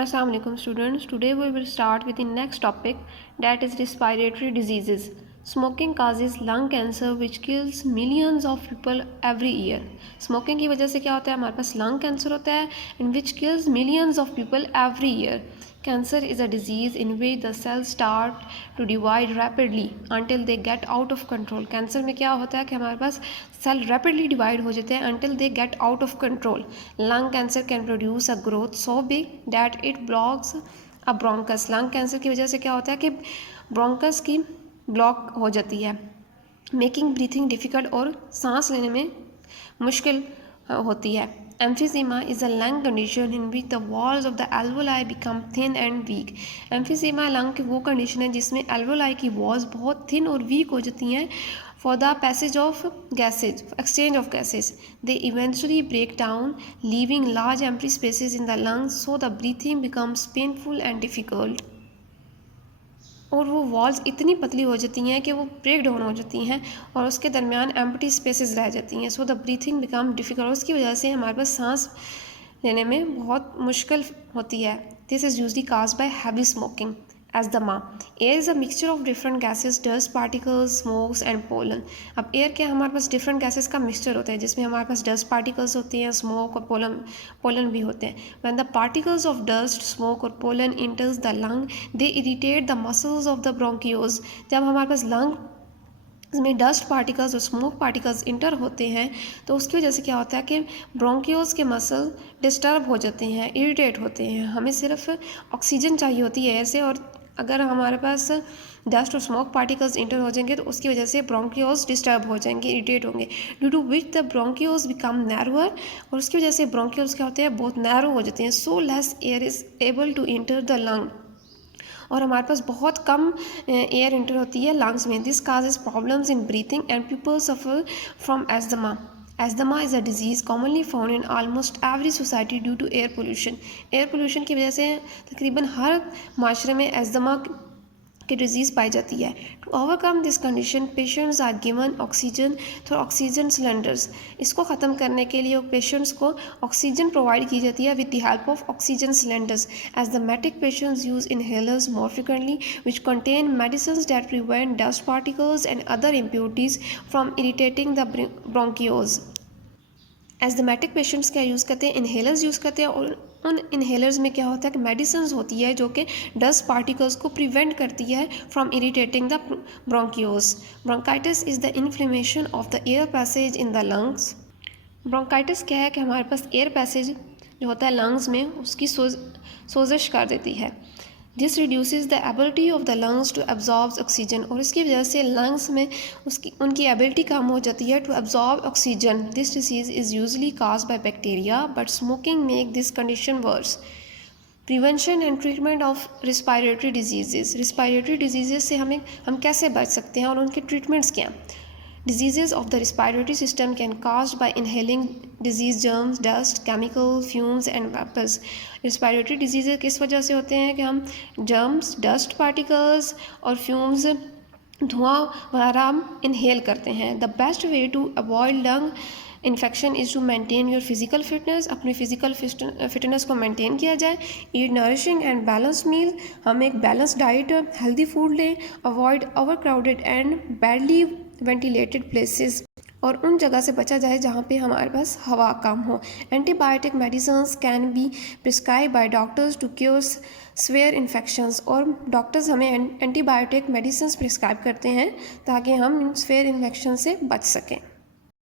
Assalamualaikum students. Today we will start with the next topic, that is respiratory diseases. Smoking causes lung cancer which kills millions of people every year. Smoking की वजह से क्या होता है, हमारे पास lung cancer होता है and which kills millions of people every year. Cancer is a disease in which the cells start to divide rapidly until they get out of control. Cancer में क्या होता है कि हमारे पास सेल रैपिडली डिवाइड हो जाते हैं until they get out of control. Lung cancer can produce a growth so big that it blocks a bronchus. lung cancer की वजह से क्या होता है कि bronchus की ब्लॉक हो जाती है, मेकिंग ब्रीथिंग डिफ़िकल्ट और सांस लेने में मुश्किल होती है. Emphysema is a lung condition in which the walls of the alveoli become thin and weak. Emphysema lung की वो कंडीशन है जिसमें alveoli की walls बहुत thin और weak हो जाती हैं for the passage of gases, exchange of gases. They eventually break down, leaving large empty spaces in the lungs, so the breathing becomes painful and difficult. और वो वॉल्स इतनी पतली हो जाती हैं कि वो ब्रेक डाउन हो जाती हैं और उसके दरमियान एम्प्टी स्पेसेस रह जाती हैं. So the breathing become difficult. उसकी वजह से हमारे पास सांस लेने में बहुत मुश्किल होती है. This is usually caused bye heavy smoking. Asthma. Air is a mixture of different gases, dust particles, smokes and pollen. अब एयर क्या, हमारे पास डिफरेंट गैसेस का मिक्सचर होता है जिसमें हमारे पास डस्ट पार्टिकल्स होते हैं, स्मोक और पोलन भी होते हैं. When the particles of dust, smoke और pollen enters the lung, they irritate the muscles of the bronchioles. जब हमारे पास लंग में डस्ट पार्टिकल्स और स्मोक पार्टिकल्स इंटर होते हैं तो उसकी वजह से क्या होता है कि ब्रोंकियोल्स के मसल डिस्टर्ब हो जाते हैं, इरिटेट होते हैं. हमें सिर्फ ऑक्सीजन चाहिए होती है ऐसे, और अगर हमारे पास डस्ट और स्मोक पार्टिकल्स इंटर हो जाएंगे तो उसकी वजह से ब्रोंकियोल्स डिस्टर्ब हो जाएंगे, इरिटेट होंगे, due to which the bronchioles become narrower. और उसकी वजह से ब्रोंकियोल्स क्या होते हैं, बहुत नैरो हो जाते हैं. So less air is able to enter the lung. और हमारे पास बहुत कम एयर इंटर होती है लंग्स में. This causes problems in breathing and people suffer from asthma. Asthma is a disease commonly found in almost every society due to air pollution. Air pollution की वजह से तकरीबन हर माशरे में एस्थमा की डिजीज़ पाई जाती है. To overcome this condition patients are given oxygen through oxygen cylinders. इसको ख़त्म करने के लिए पेशेंट्स को ऑक्सीजन प्रोवाइड की जाती है with the help of oxygen cylinders. Asthmatic patients use inhalers more frequently which contain medicine that prevent dust particles and other impurities from irritating the bronchioles. Asthmatic patients क्या use करते हैं, inhalers use करते हैं, और उन inhalers में क्या होता है कि मेडिसिन होती है जो कि डस्ट पार्टिकल्स को प्रिवेंट करती है from irritating the bronchioles. Bronchitis is the inflammation of the air passage in the lungs. Bronchitis क्या है कि हमारे पास एयर पैसेज जो होता है लंग्स में उसकी सोजिश कर देती है. This reduces the ability of the lungs to absorb oxygen. और इसकी वजह से लंग्स में उनकी एबिलिटी कम हो जाती है to absorb oxygen. This disease is usually caused by bacteria but smoking make this condition worse. Prevention and treatment of respiratory disease. Respiratory disease से हम कैसे बच सकते हैं और उनके ट्रीटमेंट्स क्या हैं. Diseases of the respiratory system can caused by inhaling disease germs, dust, chemical, fumes and vapors. Respiratory diseases किस वजह से होते हैं कि हम germs, dust particles और fumes, धुआं वगैरह हम inhale करते हैं. The best way to avoid lung infection is to maintain your physical fitness. अपनी physical fitness को maintain किया जाए. Eat nourishing and balanced meal. हम एक balanced diet, healthy food लें. Avoid overcrowded and badly ventilated places. और उन जगह से बचा जाए जहाँ पे हमारे पास हवा कम हो. Antibiotic medicines can be prescribe by doctors to cure severe infections. और डॉक्टर्स हमें एंटीबायोटिक मेडिसिन्स प्रिस्क्राइब करते हैं ताकि हम इन सीवियर इन्फेक्शन से बच सकें.